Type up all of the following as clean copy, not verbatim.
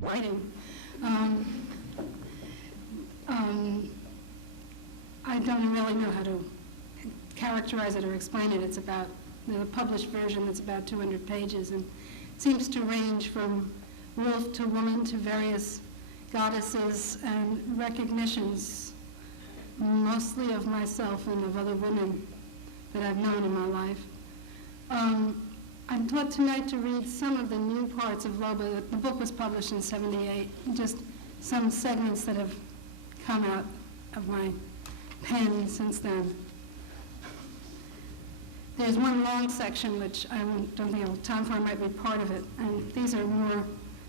writing. I don't really know how to characterize it or explain it. It's about, the published version that's about 200 pages and seems to range from wolf to woman to various goddesses and recognitions, mostly of myself and of other women that I've known in my life. I'd like tonight to read some of the new parts of Loba. The book was published in '78, just some segments that have come out of my pen since then. There's one long section which I don't think I'll have time for, might be part of it, and these are more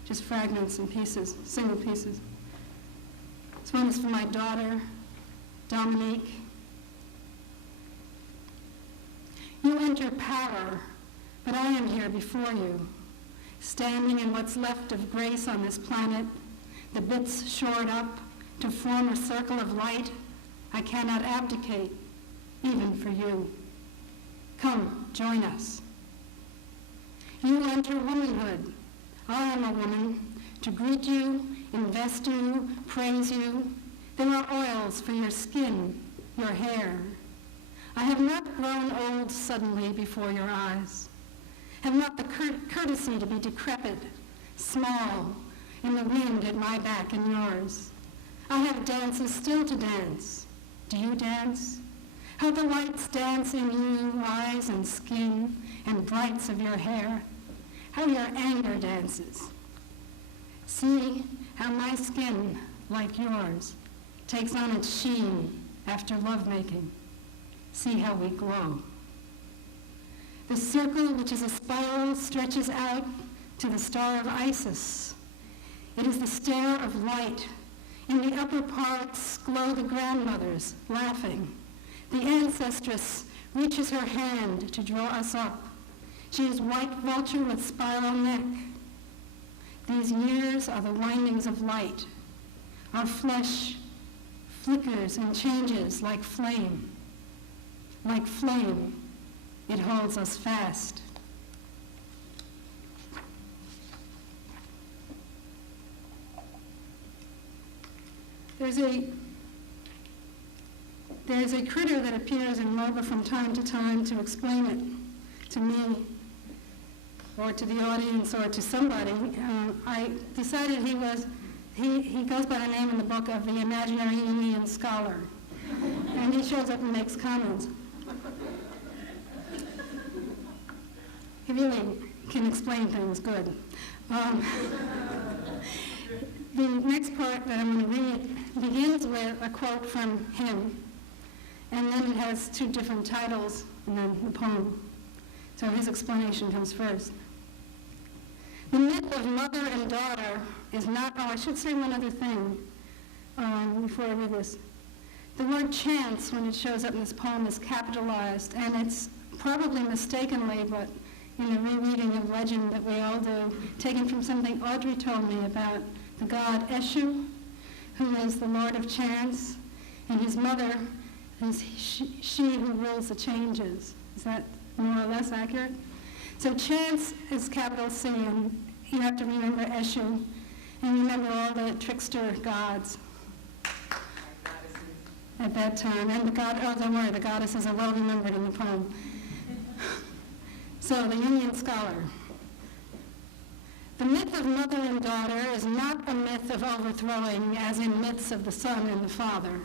just fragments and pieces, single pieces. This one is for my daughter, Dominique. You enter power, but I am here before you, standing in what's left of grace on this planet, the bits shored up to form a circle of light. I cannot abdicate, even for you. Come, join us. You enter womanhood. I am a woman, to greet you, invest you, praise you. There are oils for your skin, your hair. I have not grown old suddenly before your eyes, have not the courtesy to be decrepit, small, in the wind at my back and yours. I have dances still to dance. Do you dance? How the lights dance in you, eyes and skin, and brights of your hair. How your anger dances. See how my skin, like yours, takes on its sheen after lovemaking. See how we glow. The circle, which is a spiral, stretches out to the star of Isis. It is the stair of light. In the upper parts glow the grandmothers, laughing. The ancestress reaches her hand to draw us up. She is white vulture with spiral neck. These years are the windings of light. Our flesh flickers and changes like flame. Like flame, it holds us fast. There's a critter that appears in Loba from time to time to explain it to me or to the audience or to somebody. I decided he goes by the name in the book of the imaginary Indian scholar. And he shows up and makes comments. He really can explain things good. The next part that I'm going to read begins with a quote from him, and then it has two different titles, and then the poem. So his explanation comes first. The myth of mother and daughter is not, I should say one other thing before I read this. The word chance, when it shows up in this poem, is capitalized, and it's probably mistakenly, but in the rereading of legend that we all do, taken from something Audrey told me about the god Eshu, who is the lord of chance, and his mother is she who rules the changes. Is that more or less accurate? So chance is capital C, and you have to remember Eshu, and remember all the trickster gods at that time. And the god, oh, don't worry, the goddesses are well remembered in the poem. So the Indian scholar. The myth of mother and daughter is not a myth of overthrowing, as in myths of the son and the father,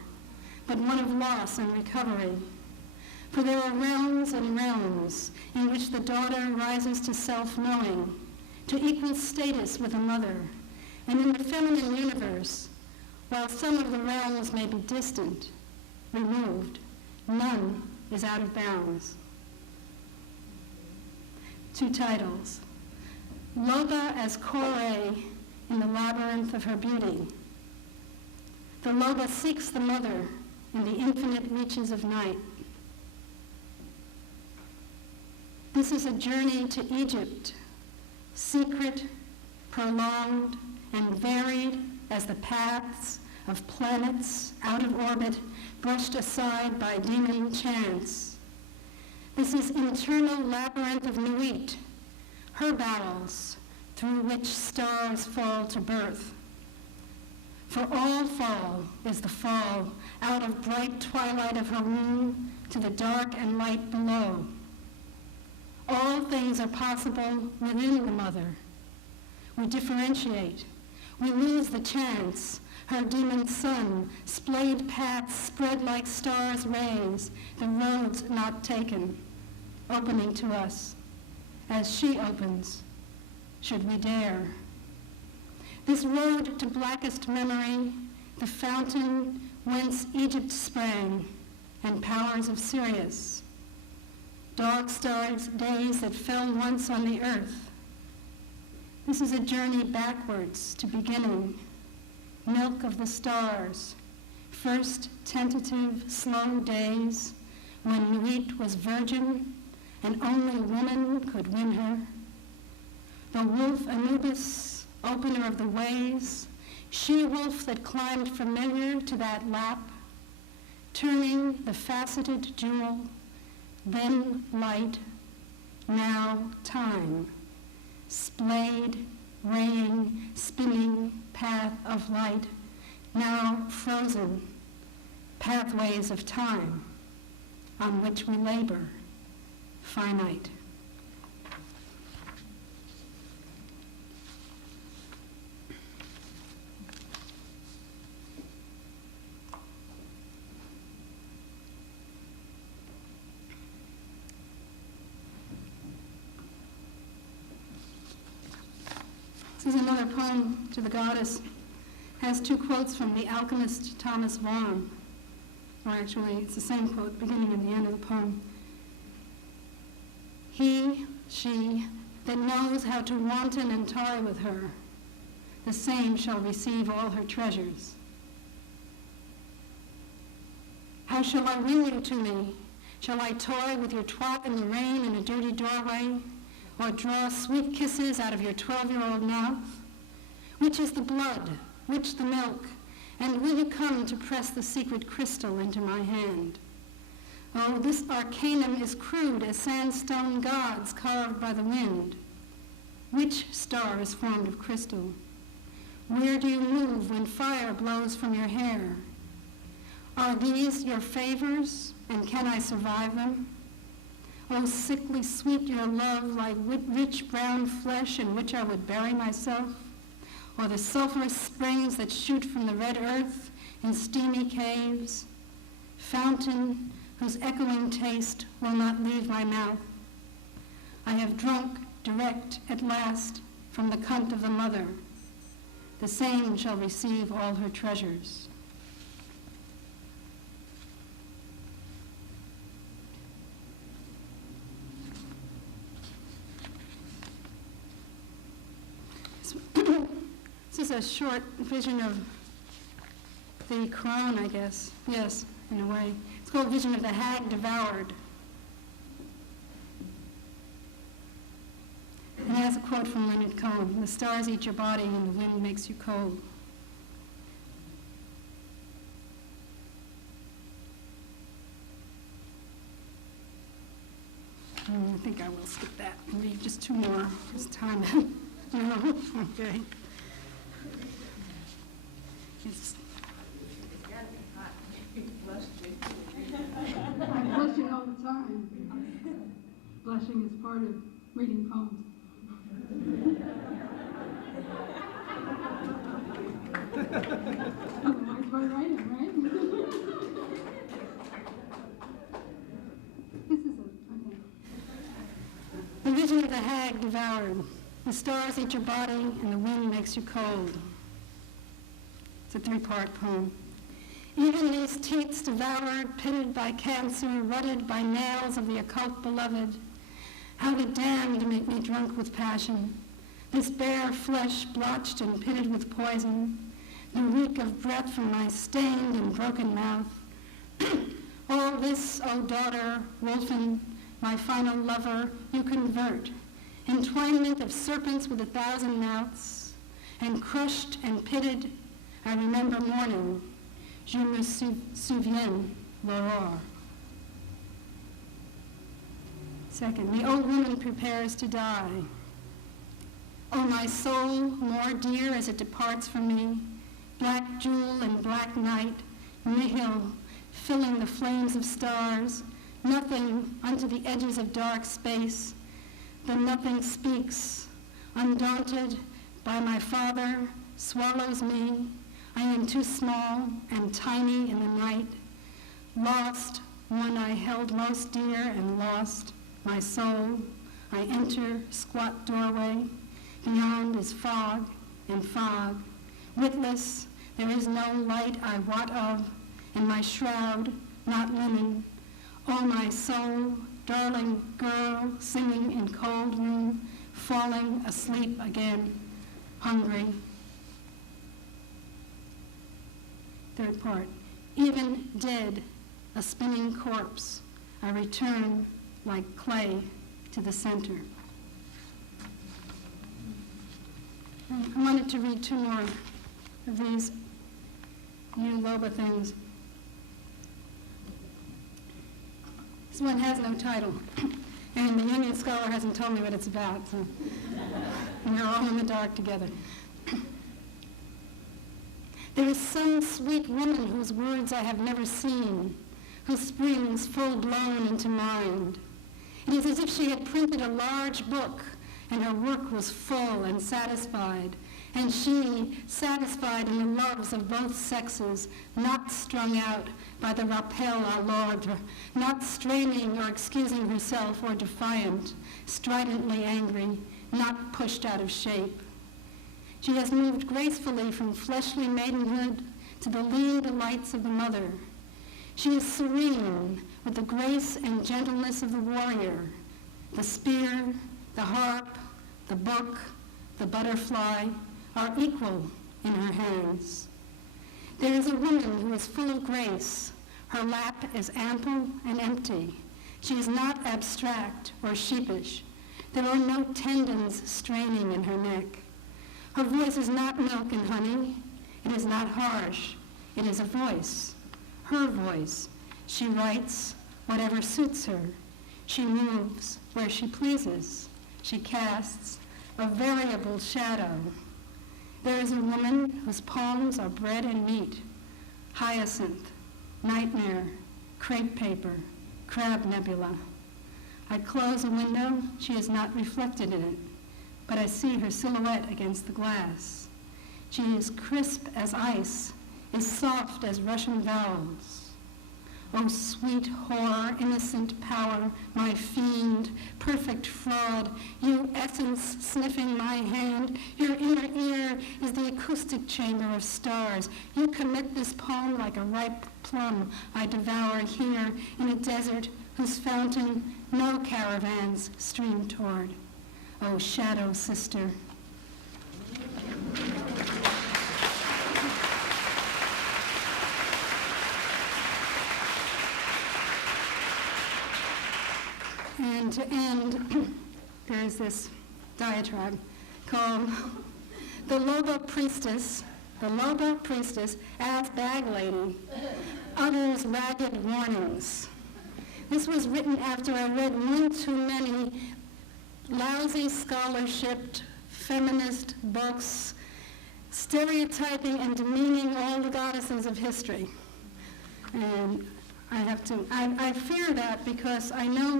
but one of loss and recovery. For there are realms and realms in which the daughter rises to self-knowing, to equal status with a mother, and in the feminine universe, while some of the realms may be distant, removed, none is out of bounds. Two titles. Loba as Kore in the labyrinth of her beauty. The Loba seeks the mother in the infinite reaches of night. This is a journey to Egypt, secret, prolonged, and varied as the paths of planets out of orbit brushed aside by demon chance. This is internal labyrinth of Nuit, her battles, through which stars fall to birth. For all fall is the fall out of bright twilight of her womb to the dark and light below. All things are possible within the mother. We differentiate. We lose the chance. Her demon sun, splayed paths spread like stars' rays, the roads not taken, opening to us, as she opens, should we dare. This road to blackest memory, the fountain whence Egypt sprang, and powers of Sirius, dog stars days that fell once on the earth. This is a journey backwards to beginning, milk of the stars, first tentative, slow days when Nuit was virgin and only woman could win her. The wolf Anubis, opener of the ways, she-wolf that climbed familiar to that lap, turning the faceted jewel, then light, now time, splayed, raying, spinning path of light, now frozen, pathways of time on which we labor, finite. This is another poem to the goddess. Has two quotes from the alchemist Thomas Vaughan. Or actually, it's the same quote beginning and the end of the poem. He, she, that knows how to wanton and toy with her, the same shall receive all her treasures. How shall I win you to me? Shall I toy with your twat in the rain in a dirty doorway? Or draw sweet kisses out of your 12-year-old mouth? Which is the blood, which the milk, and will you come to press the secret crystal into my hand? Oh, this arcanum is crude as sandstone gods carved by the wind. Which star is formed of crystal? Where do you move when fire blows from your hair? Are these your favors, and can I survive them? Oh, sickly sweet your love, like rich brown flesh in which I would bury myself, or the sulphurous springs that shoot from the red earth in steamy caves, fountain whose echoing taste will not leave my mouth. I have drunk direct at last from the cunt of the mother. The same shall receive all her treasures. This is a short vision of the crown, I guess. Yes, in a way. It's called Vision of the Hag Devoured. And it has a quote from Leonard Cohen: "The stars eat your body and the wind makes you cold." I think I will skip that and read just two more. Just time. No? Okay. It's gotta be hot. I'm blushing all the time. Blushing is part of reading poems. Otherwise, why write it, right? This is okay. The vision of the hag devoured. The stars eat your body and the wind makes you cold. It's a three-part poem. Even these teats devoured, pitted by cancer, rutted by nails of the occult beloved. How the damned make me drunk with passion. This bare flesh blotched and pitted with poison. The reek of breath from my stained and broken mouth. All this, O daughter, Wolfen, my final lover, you convert. Entwinement of serpents with 1,000 mouths. And crushed and pitted, I remember morning. Je me souviens l'aurore. Second, the old woman prepares to die. Oh, my soul, more dear as it departs from me, black jewel and black night, nihil, filling the flames of stars, nothing unto the edges of dark space. The nothing speaks, undaunted by my Father, swallows me. I am too small and tiny in the night, lost one I held most dear and lost, my soul. I enter squat doorway, beyond is fog and fog. Witless, there is no light I wot of, and my shroud, not linen. Oh, my soul, darling girl, singing in cold room, falling asleep again, hungry. Third part. Even dead, a spinning corpse, I return like clay to the center. I wanted to read two more of these new Loba things. This one has no title, and the Union Scholar hasn't told me what it's about, so we're all in the dark together. There is some sweet woman whose words I have never seen, who springs full-blown into mind. It is as if she had printed a large book, and her work was full and satisfied, and she satisfied in the loves of both sexes, not strung out by the rappel à l'ordre, not straining or excusing herself or defiant, stridently angry, not pushed out of shape. She has moved gracefully from fleshly maidenhood to the lean delights of the mother. She is serene with the grace and gentleness of the warrior. The spear, the harp, the book, the butterfly are equal in her hands. There is a woman who is full of grace. Her lap is ample and empty. She is not abstract or sheepish. There are no tendons straining in her neck. Her voice is not milk and honey. It is not harsh. It is a voice. Her voice. She writes whatever suits her. She moves where she pleases. She casts a variable shadow. There is a woman whose poems are bread and meat. Hyacinth, nightmare, crepe paper, crab nebula. I close a window, she is not reflected in it, but I see her silhouette against the glass. She is crisp as ice, is soft as Russian vowels. Oh, sweet horror, innocent power, my fiend, perfect fraud, you essence sniffing my hand, your inner ear is the acoustic chamber of stars. You commit this poem like a ripe plum I devour here in a desert whose fountain no caravans stream toward. Oh, shadow sister. And to end, there is this diatribe called The Local Priestess as Bag Lady Utters Ragged Warnings. This was written after I read one too many lousy scholarship, feminist books, stereotyping and demeaning all the goddesses of history. And I fear that because I know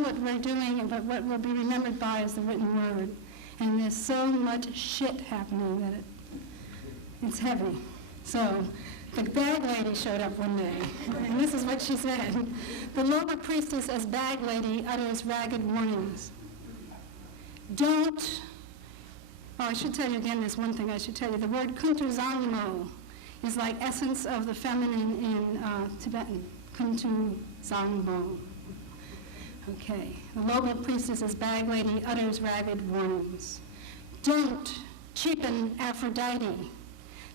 what we're doing, but what will be remembered by is the written word. And there's so much shit happening that it's heavy. So the bag lady showed up one day, and this is what she said. The Local Priestess as bag lady utters ragged warnings. I should tell you again, there's one thing I should tell you. The word kuntu zangmo is like essence of the feminine in Tibetan. Kuntu zangmo. Okay. The Local Priestess as bag lady utters ragged warnings. Don't cheapen Aphrodite.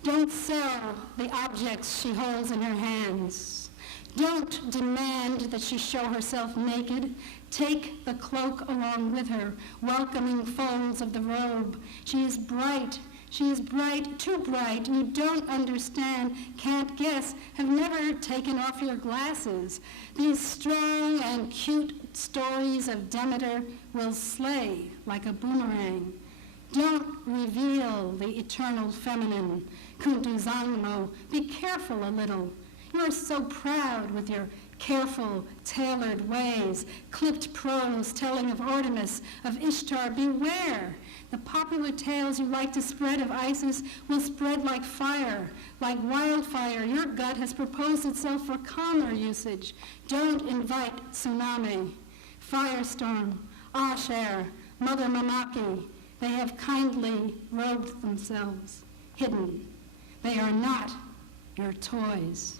Don't sell the objects she holds in her hands. Don't demand that she show herself naked. Take the cloak along with her, welcoming folds of the robe. She is bright. She is bright, too bright. You don't understand, can't guess, have never taken off your glasses. These strong and cute stories of Demeter will slay like a boomerang. Don't reveal the eternal feminine, kuntuzangmo. Be careful a little. You are so proud with your careful, tailored ways, clipped prose telling of Artemis, of Ishtar. Beware. The popular tales you like to spread of Isis will spread like fire, like wildfire. Your gut has proposed itself for calmer usage. Don't invite tsunami, firestorm, Asher, Mother Mamaki. They have kindly robed themselves, hidden. They are not your toys.